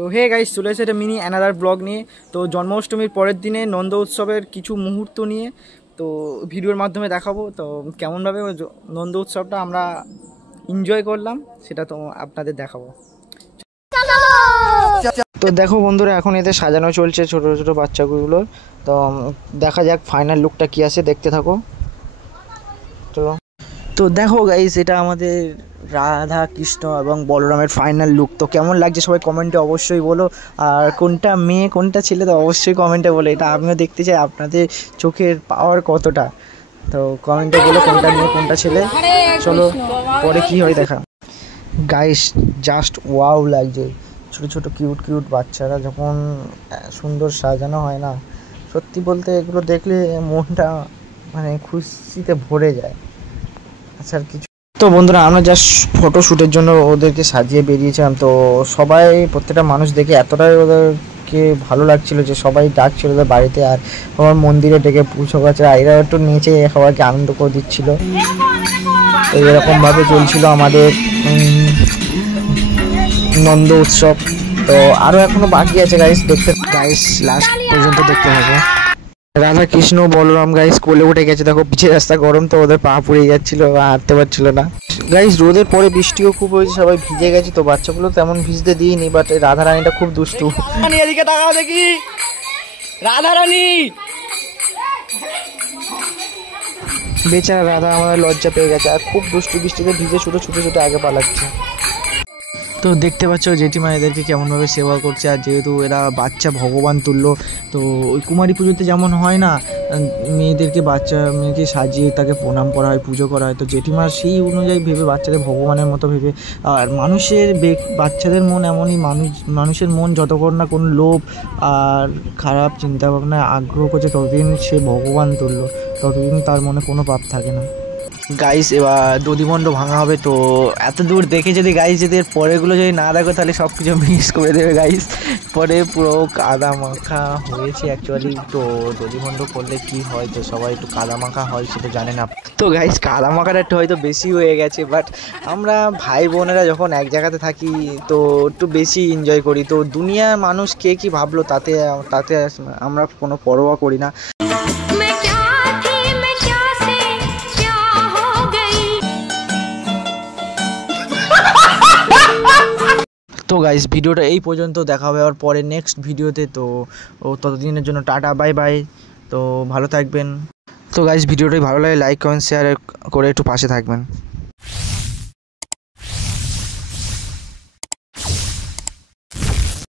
তো hey guys, চলে এসে একটা মিনি অ্যানাদার ব্লগ নিয়ে। তো জন্মাষ্টমীর পরের দিনে নন্দ উৎসবের কিছু মুহূর্ত নিয়ে তো ভিডিওর মাধ্যমে দেখাবো। তো কেমনভাবে নন্দ উৎসবটা আমরা এনজয় করলাম সেটা তো আপনাদের দেখাবো। তো দেখো বন্ধুরা, এখন এতে সাজানো চলছে ছোট ছোট বাচ্চাগুলো। তো দেখা যাক ফাইনাল লুকটা কী আসে, দেখতে থাকো। চলো। তো দেখো গাইস, এটা আমাদের রাধা কৃষ্ণ এবং বলরামের ফাইনাল লুক। তো কেমন লাগছে সবাই কমেন্টে অবশ্যই বলো, আর কোনটা মেয়ে কোনটা ছেলে তো অবশ্যই কমেন্টে বলো। এটা আমিও দেখতে চাই আপনাদের চোখের পাওয়ার কতটা। তো কমেন্টে বলো কোনটা মেয়ে কোনটা ছেলে। চলো পরে কি হয় দেখা। গাইস জাস্ট ওয়াও লাগছে, ছোটো ছোটো কিউট কিউট বাচ্চারা যখন সুন্দর সাজানো হয় না, সত্যি বলতে এগুলো দেখলে মনটা মানে খুশিতে ভরে যায়। আচ্ছা আর কিছু। তো বন্ধুরা, আমরা জাস্ট ফটোশ্যুটের জন্য ওদেরকে সাজিয়ে বেরিয়েছিলাম। তো সবাই প্রত্যেকটা মানুষ দেখে এতটাই ওদেরকে ভালো লাগছিল যে সবাই ডাকছিল ওদের বাড়িতে, আর আমার মন্দিরে ডেকে পুজো করছে, আর এরা একটু নেচে সবাইকে আনন্দ করে দিচ্ছিল। তো এরকমভাবে চলছিল আমাদের নন্দ উৎসব। তো আরও এখনো বাকি আছে গাইস, দেখতে গাইস লাস্ট পর্যন্ত দেখতে হবে। রাধা কৃষ্ণ বলরাম গাইস কোলে উঠে গেছে। দেখো পিছের রাস্তা গরম, তো ওদের পা পুড়ে যাচ্ছিল, হাঁটতে পারছিল না গাইস। রোদের পরে বৃষ্টিও খুব হয়েছে, সবাই ভিজে গেছে। তো বাচ্চাগুলো তেমন ভিজতে দিইনি, বাট রাধা রানীটা খুব দুষ্টু। এদিকে তাকাও দেখি, রাধা রানী বেচারা রাধা আমাদের লজ্জা পেয়ে গেছে, আর খুব দুষ্টু, বৃষ্টিতে ভিজে ছুটে ছুটে ছুটে আগে পালাচ্ছে। তো দেখতে পাচ্ছ জেঠিমা এদেরকে কেমনভাবে সেবা করছে, আর যেহেতু এরা বাচ্চা ভগবান তুল্য, তো ওই কুমারী পুজোতে যেমন হয় না, মেয়েদেরকে মেয়েকে সাজিয়ে তাকে প্রণাম করা হয়, পুজো করা হয়। তো জেঠিমা সেই অনুযায়ী ভেবে বাচ্চাদের ভগবানের মতো ভেবে, আর বাচ্চাদের মন এমনই, মানুষের মন যতক্ষণ না কোনো লোভ আর খারাপ চিন্তাভাবনায় আগ্রহ করছে, ততদিন সে ভগবান তুল্য, ততদিন তার মনে কোনো পাপ থাকে না। গাইস এবার দধিমণ্ড ভাঙা হবে। তো এত দূর দেখে যদি গাইস যদি এর পরেগুলো যদি না দেখো তাহলে সব কিছু মিস করে দেবে গাইস। পরে পুরো কাদা মাখা হয়েছে অ্যাকচুয়ালি। তো দধিমণ্ড করলে কি হয়, তো সবাই একটু কাদা মাখা হয় সেটা জানে না। তো গাইস কাদা মাখাটা একটু হয়তো বেশি হয়ে গেছে, বাট আমরা ভাই বোনেরা যখন এক জায়গাতে থাকি তো একটু বেশি এনজয় করি। তো দুনিয়ার মানুষ কে কী ভাবলো তাতে তাতে আমরা কোনো পরোয়া করি না। তো গাইস ভিডিওটা এই পর্যন্ত, দেখা হবে আবার পরে নেক্সট ভিডিওতে। তো ততদিনের জন্য টাটা বাই বাই। তো ভালো থাকবেন। তো গাইস ভিডিওটাই ভালো লাগে লাইক কমেন্ট শেয়ার করে একটু পাশে থাকবেন।